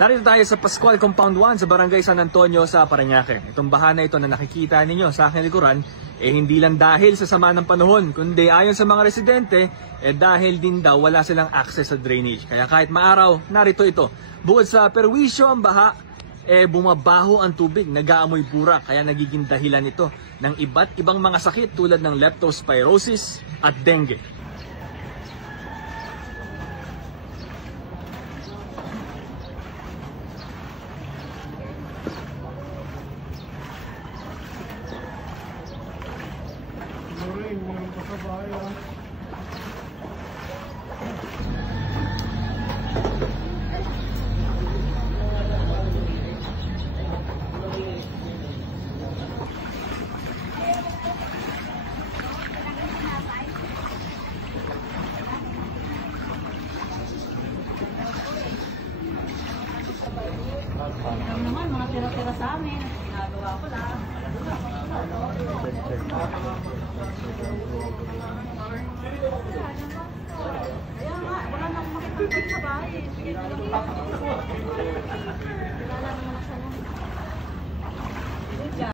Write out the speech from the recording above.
Narito tayo sa Pascual Compound 1 sa Barangay San Antonio sa Parañaque. Itong baha na ito na nakikita ninyo sa aking likuran, hindi lang dahil sa sama ng panahon, kundi ayon sa mga residente, dahil din daw wala silang access sa drainage. Kaya kahit maaraw, narito ito. Bukod sa perwisyo ang baha, bumabaho ang tubig, nag-aamoy burak, kaya nagiging dahilan ito ng iba't ibang mga sakit tulad ng leptospirosis at dengue. Alam naman, mga tira-tira sa amin. Ginagawa ko lang. Kaya nga, wala na akong makikita sa bahay.